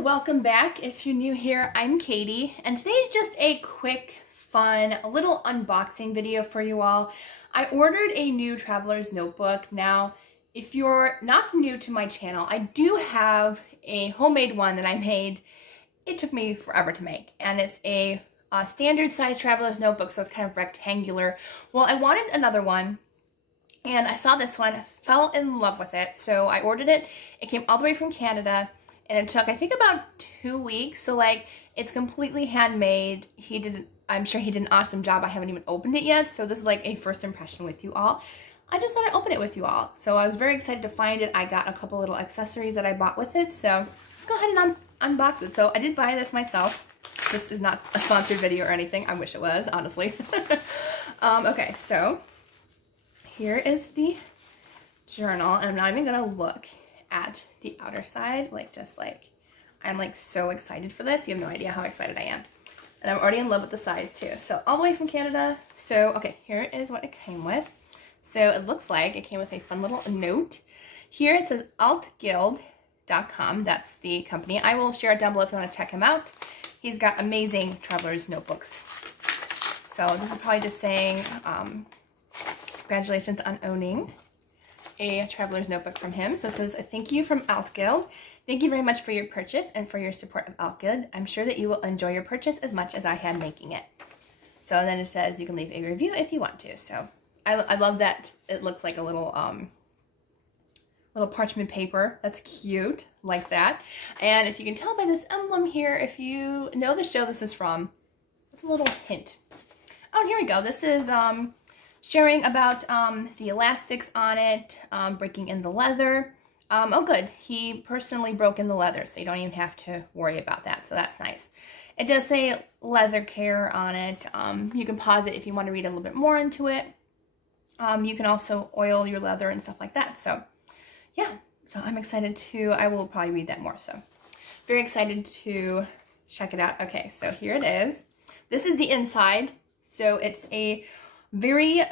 welcome back. If you're new here, I'm Katie, and today's just a quick, fun, little unboxing video for you all. I ordered a new traveler's notebook. Now, if you're not new to my channel, I do have a homemade one that I made. It took me forever to make, and it's a standard size traveler's notebook, so it's kind of rectangular. Well, I wanted another one, and I saw this one, fell in love with it, so I ordered it. It came all the way from Canada, and it took, I think, about 2 weeks, so like, it's completely handmade. I'm sure he did an awesome job. I haven't even opened it yet, so this is like a first impression with you all. I just thought I'd open it with you all. So I was very excited to find it. I got a couple little accessories that I bought with it, so let's go ahead and unbox it. So I did buy this myself. This is not a sponsored video or anything. I wish it was, honestly. Okay, so here is the journal, and I'm not even gonna look at the outer side, I'm like so excited for this. You have no idea how excited I am. And I'm already in love with the size too. So all the way from Canada. So, okay, here is what it came with. So it looks like it came with a fun little note. Here it says Altguild.com. That's the company. I will share it down below if you want to check him out. He's got amazing traveler's notebooks. So this is probably just saying congratulations on owning a traveler's notebook from him. So it says, thank you from Altguild. Thank you very much for your purchase and for your support of Altguild. I'm sure that you will enjoy your purchase as much as I had making it. So then it says you can leave a review if you want to. So I love that it looks like a little little parchment paper. That's cute, like that. And if you can tell by this emblem here, if you know the show this is from, it's a little hint. Oh, here we go. This is sharing about the elastics on it, breaking in the leather. Oh good, he personally broke in the leather, so you don't even have to worry about that, so that's nice. It does say leather care on it. You can pause it if you want to read a little bit more into it. You can also oil your leather and stuff like that, so yeah. So I'm excited to, I will probably read that more, so very excited to check it out. Okay, so here it is. This is the inside, so it's a very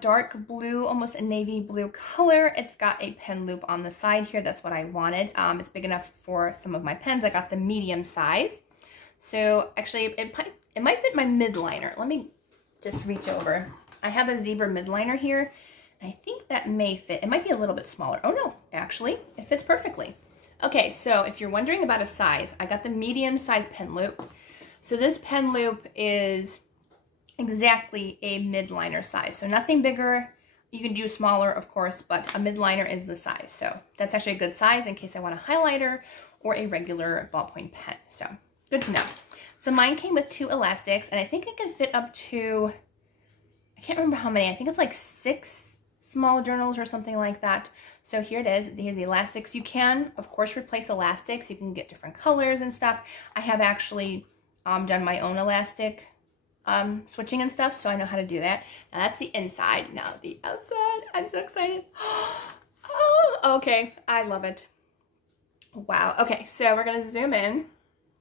dark blue, almost a navy blue color. It's got a pen loop on the side here. That's what I wanted. It's big enough for some of my pens. I got the medium size. So actually, it might fit my midliner. Let me just reach over. I have a zebra midliner here. And I think that may fit. It might be a little bit smaller. Oh no, actually, it fits perfectly. Okay, so if you're wondering about a size, I got the medium size pen loop. So this pen loop is exactly a midliner size, so nothing bigger. You can do smaller, of course, but a midliner is the size, so that's actually a good size in case I want a highlighter or a regular ballpoint pen, so good to know. So mine came with 2 elastics, and I think it can fit up to, I can't remember how many, I think it's like 6 small journals or something like that. So here it is. Here's the elastics. You can, of course, replace elastics. You can get different colors and stuff. I have actually done my own elastic switching and stuff, so I know how to do that. Now that's the inside. Now the outside. I'm so excited. Oh, okay. I love it. Wow. Okay, so we're gonna zoom in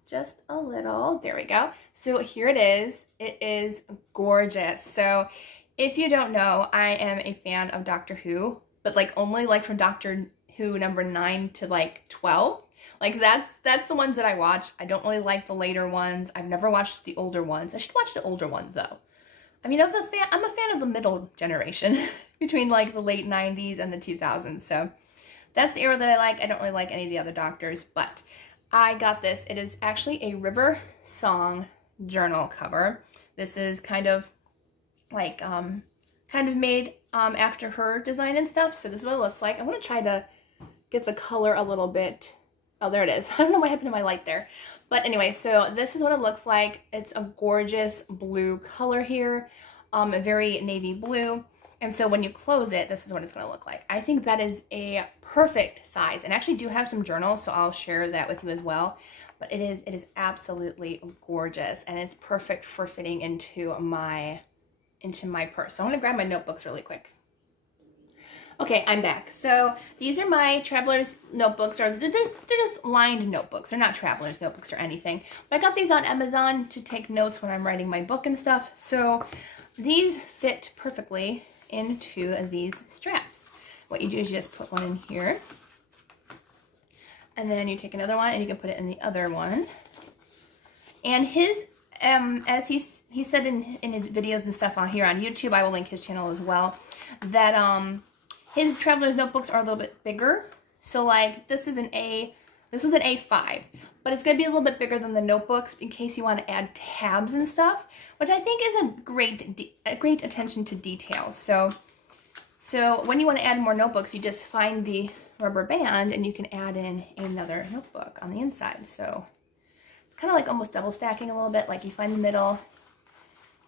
just a little. There we go. So here it is. It is gorgeous. So if you don't know, I am a fan of Doctor Who, but like only like from Doctor Who number 9 to like 12. Like that's the ones that I watch. I don't really like the later ones. I've never watched the older ones. I should watch the older ones though. I mean, I'm a fan of the middle generation between like the late 90s and the 2000s. So that's the era that I like. I don't really like any of the other Doctors, but I got this. It is actually a River Song journal cover. This is kind of like made after her design and stuff. So this is what it looks like. I want to try to get the color a little bit. Oh, there it is. I don't know what happened to my light there. But anyway, so this is what it looks like. It's a gorgeous blue color here, a very navy blue. And so when you close it, this is what it's going to look like. I think that is a perfect size. And I actually do have some journals, so I'll share that with you as well. But it is absolutely gorgeous, and it's perfect for fitting into my purse. So I'm going to grab my notebooks really quick. Okay, I'm back. So these are my traveler's notebooks, or they're just lined notebooks. They're not traveler's notebooks or anything. But I got these on Amazon to take notes when I'm writing my book and stuff. So these fit perfectly into these straps. What you do is you just put one in here. And then you take another one and you can put it in the other one. And his, as he said in his videos and stuff on here on YouTube, I will link his channel as well, that his traveler's notebooks are a little bit bigger. So like this was an A5, but it's going to be a little bit bigger than the notebooks in case you want to add tabs and stuff, which I think is a great attention to detail. So when you want to add more notebooks, you just find the rubber band and you can add in another notebook on the inside. So it's kind of like almost double stacking a little bit, like you find the middle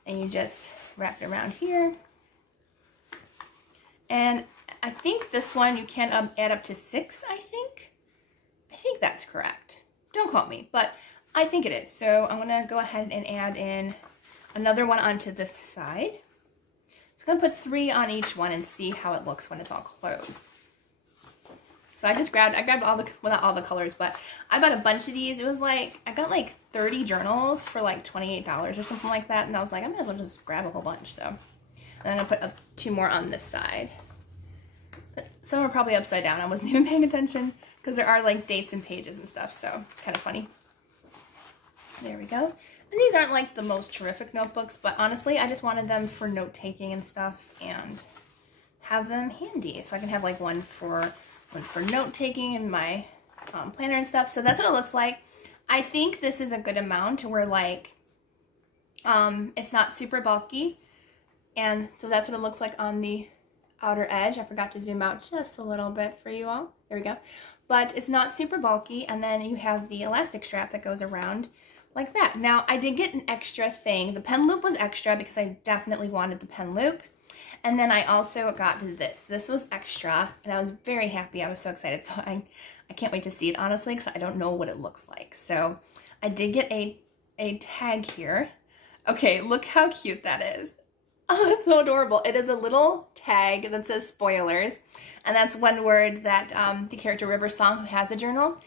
and you just wrap it around here. And I think this one you can add up to 6, I think that's correct. Don't quote me, but I think it is. So I'm going to go ahead and add in another one onto this side. So I'm going to put 3 on each one and see how it looks when it's all closed. So I grabbed all the, well, not all the colors, but I bought a bunch of these. It was like, I got like 30 journals for like $28 or something like that. And I was like, I might as well just grab a whole bunch. So I'm going to put 2 more on this side. Some are probably upside down. I wasn't even paying attention because there are like dates and pages and stuff. So kind of funny. There we go. And these aren't like the most terrific notebooks, but honestly, I just wanted them for note taking and stuff and have them handy. So I can have like one for note taking in my planner and stuff. So that's what it looks like. I think this is a good amount where like it's not super bulky, and so that's what it looks like on the outer edge. I forgot to zoom out just a little bit for you all. There we go. But it's not super bulky, and then you have the elastic strap that goes around like that. Now I did get an extra thing. The pen loop was extra because I definitely wanted the pen loop. And then I also got this. This was extra, and I was very happy. I was so excited. So I can't wait to see it, honestly, because I don't know what it looks like. So I did get a tag here. Okay, look how cute that is. Oh, it's so adorable. It is a little tag that says spoilers. And that's one word that the character River Song, who has a journal,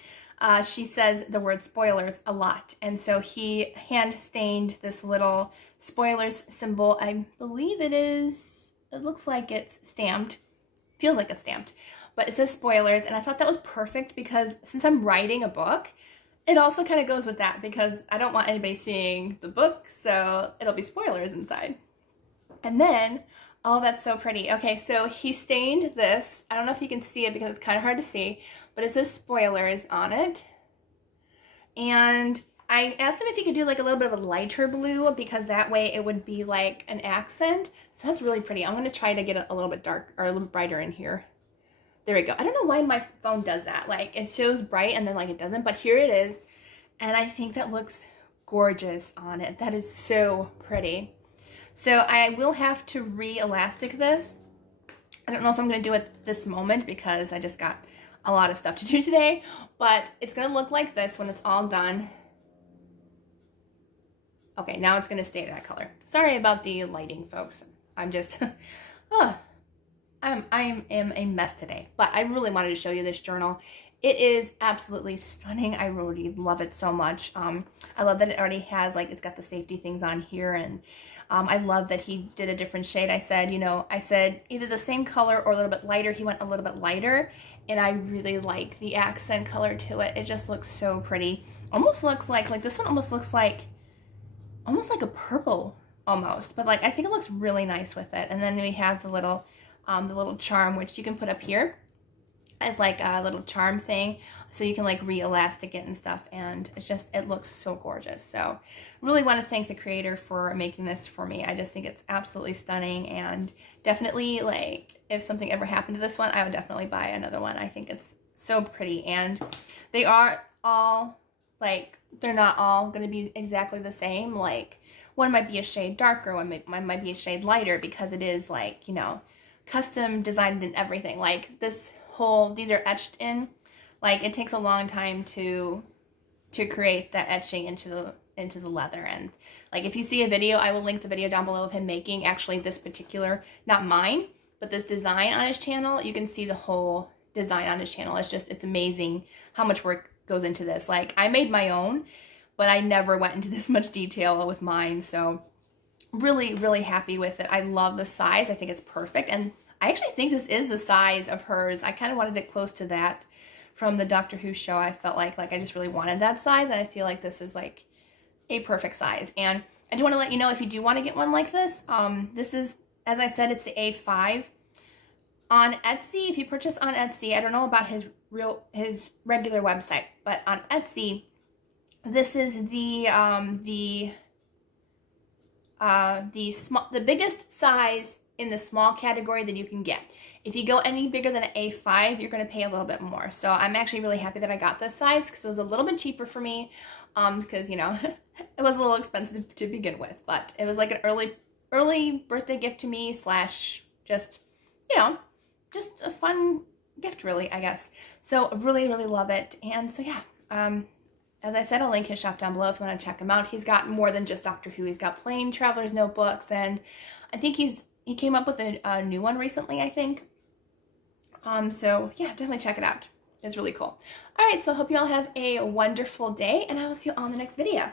she says the word spoilers a lot. And so he hand stained this little spoilers symbol. I believe it looks like it's stamped. Feels like it's stamped. But it says spoilers, and I thought that was perfect because since I'm writing a book, it also kind of goes with that because I don't want anybody seeing the book, so it'll be spoilers inside. And then, oh, that's so pretty. Okay, so he stained this. I don't know if you can see it because it's kind of hard to see, but it says spoilers on it. And I asked him if he could do like a little bit of a lighter blue because that way it would be like an accent. So that's really pretty. I'm going to try to get a little bit dark or a little brighter in here. There we go. I don't know why my phone does that. Like it shows bright and then like it doesn't, but here it is. And I think that looks gorgeous on it. That is so pretty. So I will have to re-elastic this. I don't know if I'm going to do it this moment because I just got a lot of stuff to do today, but it's going to look like this when it's all done. Okay, now it's going to stay that color. Sorry about the lighting, folks. I'm just, I am a mess today, but I really wanted to show you this journal. It is absolutely stunning. I really love it so much. I love that it already has, like, it's got the safety things on here, and I love that he did a different shade. I said either the same color or a little bit lighter. He went a little bit lighter, and I really like the accent color to it. It just looks so pretty. Almost looks like this one almost looks like a purple almost, but like I think it looks really nice with it. And then we have the little charm, which you can put up here as like a little charm thing, so you can like re-elastic it and stuff, and it looks so gorgeous. So really want to thank the creator for making this for me. I just think it's absolutely stunning, and definitely, like, if something ever happened to this one, I would definitely buy another one. I think it's so pretty, and they are all, like, they're not all going to be exactly the same. Like, one might be a shade darker, one might be a shade lighter, because it is, like, you know, custom designed and everything. Like, these are etched in. Like, it takes a long time to create that etching into the leather. And like, if you see a video, I will link the video down below of him making actually this particular, not mine, but this design on his channel. You can see the whole design on his channel. It's amazing how much work goes into this. Like, I made my own, but I never went into this much detail with mine. So really, really happy with it. I love the size. I think it's perfect. And I actually think this is the size of hers. I kind of wanted it close to that from the Doctor Who show, I felt like I just really wanted that size, and I feel like this is like a perfect size. And I do want to let you know, if you do want to get one like this, this is, as I said, it's the A5. On Etsy, if you purchase on Etsy, I don't know about his regular website, but on Etsy, this is the biggest size in the small category that you can get. If you go any bigger than an A5, you're going to pay a little bit more. So I'm actually really happy that I got this size, because it was a little bit cheaper for me, because, you know, it was a little expensive to begin with, but it was like an early birthday gift to me, slash just, you know, just a fun gift, really, I guess. So I really, really love it. And so, yeah, as I said, I'll link his shop down below if you want to check him out. He's got more than just Doctor Who. He's got plain traveler's notebooks, and I think he came up with a new one recently, I think. So yeah, definitely check it out. It's really cool. All right, so I hope you all have a wonderful day, and I will see you all in the next video.